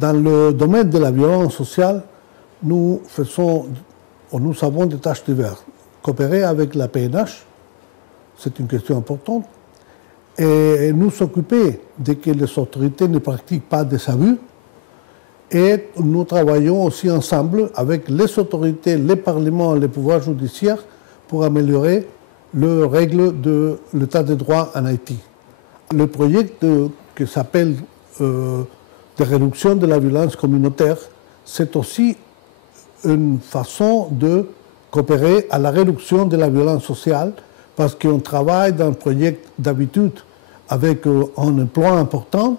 Dans le domaine de la violence sociale, nous avons des tâches diverses. Coopérer avec la PNH, c'est une question importante, et nous occuper de que les autorités ne pratiquent pas des abus. Et nous travaillons aussi ensemble avec les autorités, les parlements, les pouvoirs judiciaires pour améliorer les règles de l'état de droit en Haïti. Le projet qui s'appelle de réduction de la violence communautaire, c'est aussi une façon de coopérer à la réduction de la violence sociale parce qu'on travaille dans un projet d'habitude avec un emploi important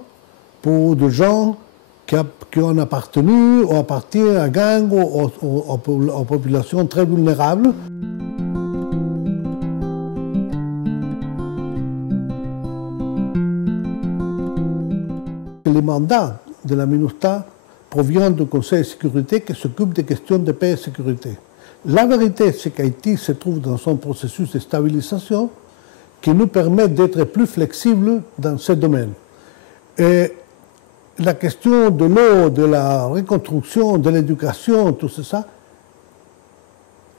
pour des gens qui ont appartenu ou appartiennent à gangs ou aux populations très vulnérables. Le mandat de la MINUSTAH provient du Conseil de sécurité qui s'occupe des questions de paix et de sécurité. La vérité, c'est qu'Haïti se trouve dans son processus de stabilisation qui nous permet d'être plus flexibles dans ce domaine. Et la question de l'eau, de la reconstruction, de l'éducation, tout ça,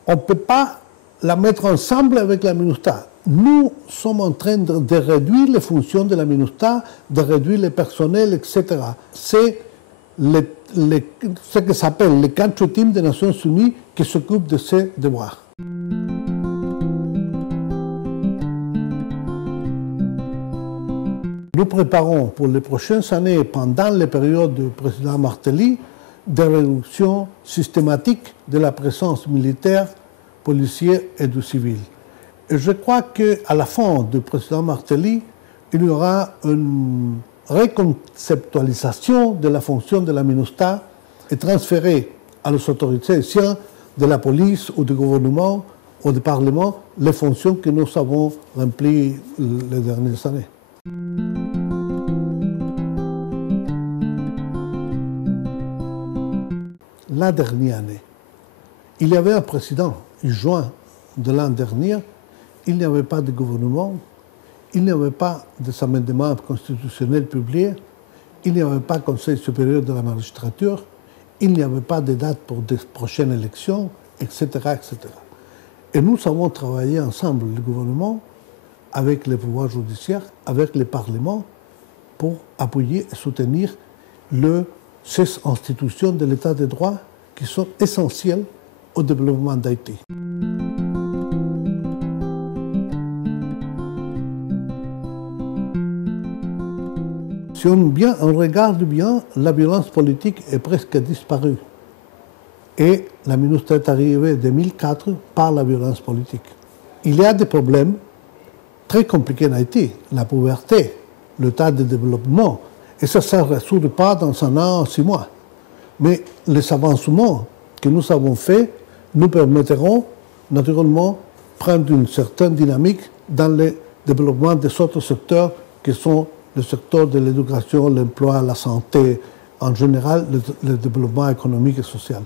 on ne peut pas la mettre ensemble avec la MINUSTAH. Nous sommes en train de réduire les fonctions de la MINUSTAH, de réduire le personnel, etc. C'est ce que s'appelle le Country Team des Nations Unies qui s'occupe de ces devoirs. Nous préparons pour les prochaines années, pendant les périodes du président Martelly, des réductions systématiques de la présence militaire, policière et du civil. Et je crois qu'à la fin du président Martelly, il y aura une reconceptualisation de la fonction de la MINUSTAH et transférer à les autorités haïtiennes de la police ou du gouvernement ou du Parlement les fonctions que nous avons remplies les dernières années. La dernière année, il y avait un président, en juin de l'an dernier, il n'y avait pas de gouvernement, il n'y avait pas de amendements constitutionnels publiés, il n'y avait pas de Conseil supérieur de la magistrature, il n'y avait pas de date pour des prochaines élections, etc., etc. Et nous avons travaillé ensemble, le gouvernement, avec les pouvoirs judiciaires, avec les parlements, pour appuyer et soutenir ces institutions de l'état de droit qui sont essentielles au développement d'Haïti. Si on regarde bien, la violence politique est presque disparue. Et la MINUSTAH est arrivée en 2004 par la violence politique. Il y a des problèmes très compliqués en Haïti, la pauvreté, l'état de développement, et ça ne se résout pas dans un an, 6 mois. Mais les avancements que nous avons faits nous permettront naturellement de prendre une certaine dynamique dans le développement des autres secteurs qui sont le secteur de l'éducation, l'emploi, la santé, en général le développement économique et social.